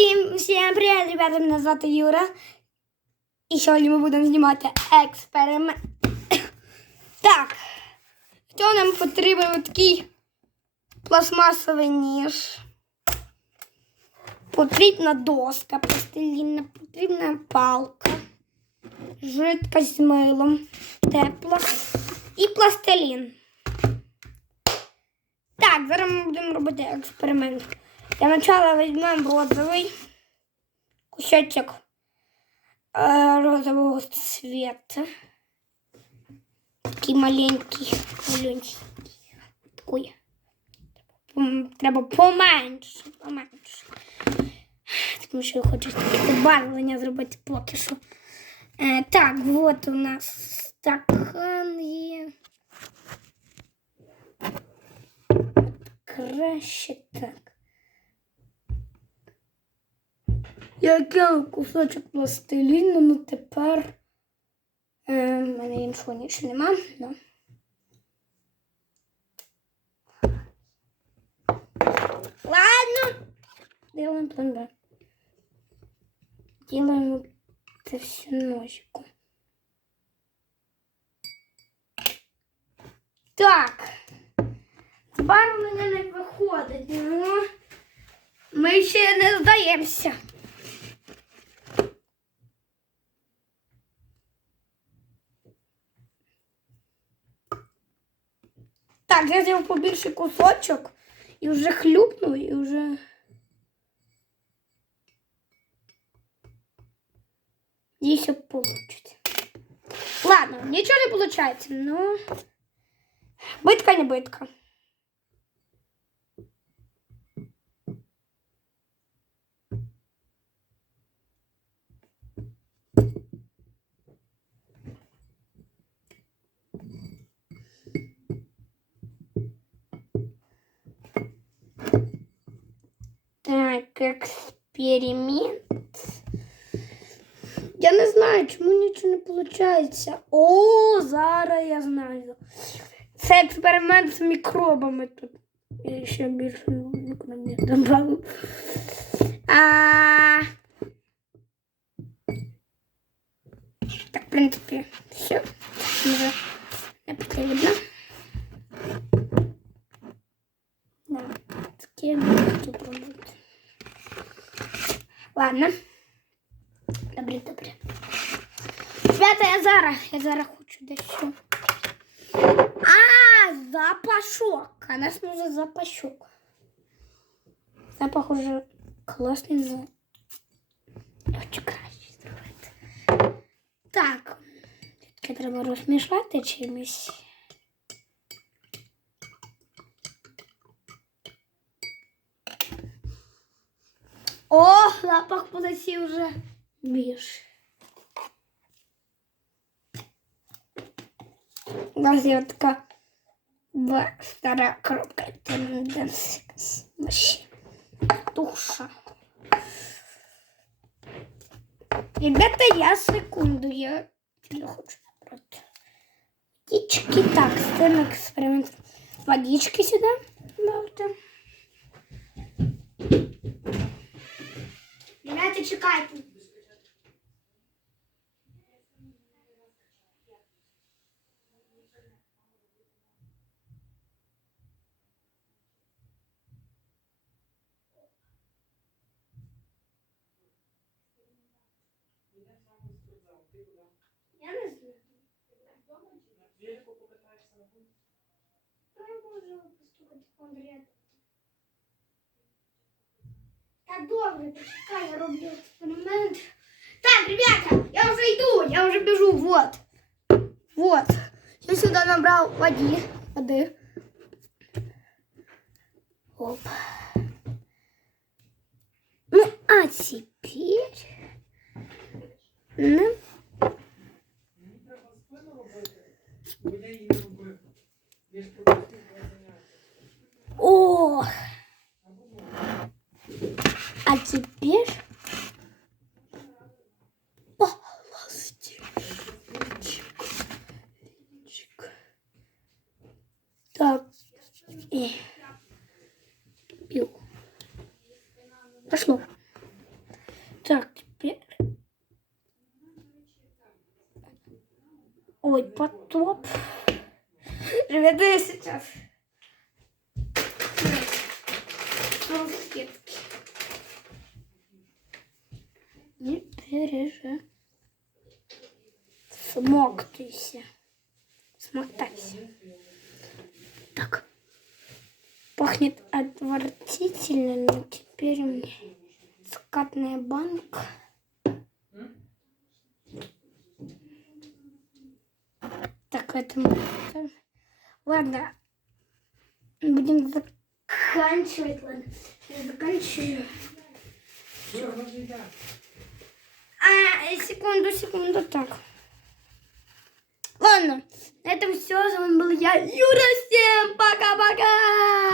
Всім, всім привіт, ребята, мене звати Юра. І сьогодні ми будемо знімати експеримент. Так, що нам потрібен такий пластмасовий ніж. Потрібна доска пластилінна, потрібна палка, жидкость з милом, тепла і пластилін. Так, зараз ми будемо робити експеримент. Для начала візьмемо розовий кусочок э, розового цвета. Такий маленький, маленький. Такий. М, Треба поменше, поменше. Тому що я хочу забарвлення зробити поки що. Е, так, от у нас стакан є. Краще так. Я кинув кусочок пластиліну, ну тепер е, в мене іншого нічого нема. Ну. Ладно. Делаем план Б. Делаем это все ножиком. Так. Збарвлення не виходить. Ну, ми ще не здаємося. Так, я взяв побільше кусочок і вже хлюпнув, і вже. Здесь все получится. Ладно, ничего не получается, но... Бытка не бытка. Так, експеримент. Я не знаю, чому нічого не виходить. О, зараз я знаю. Це експеримент з мікробами тут. Я ще більше мікробів додав. А... Так, в принципі, все. Ладно. Добре, добре. Ребята, я зараз, я зараз хочу дещо. А, запашок. А нас може запашок. Запах уже класний, но хочу краще зробити. Так, тільки треба розмішати чимось. О, запах полетів вже більше. У нас є така б- стара коробка тенденс машин. Душа. Ребята, я секунду, я не хочу набрати. Водички. Так, ставим експеримент. Водички сюди. Добре. Ребята, чекайте. Я не знаю. Так, ребята, я уже иду, я уже бежу, вот. Вот. Я сюда набрал води, воды. Оп. Ну, а теперь... Ну, О! А теперь... Холостячок. Так. И... Пил. Пошло. Так, теперь... Ой, потоп. Ребята, я сейчас... Салфетки. Не пережи. Смоктайся. Смотайся. Так. Пахнет отвратительно, но теперь мне скатная банка. Так, это мы оставим. Ладно. Будем заканчивать. Ладно. Я заканчиваю. А, секунду, секунду, так. Ладно, на этом все. С вами был я, Юра. Всем пока-пока.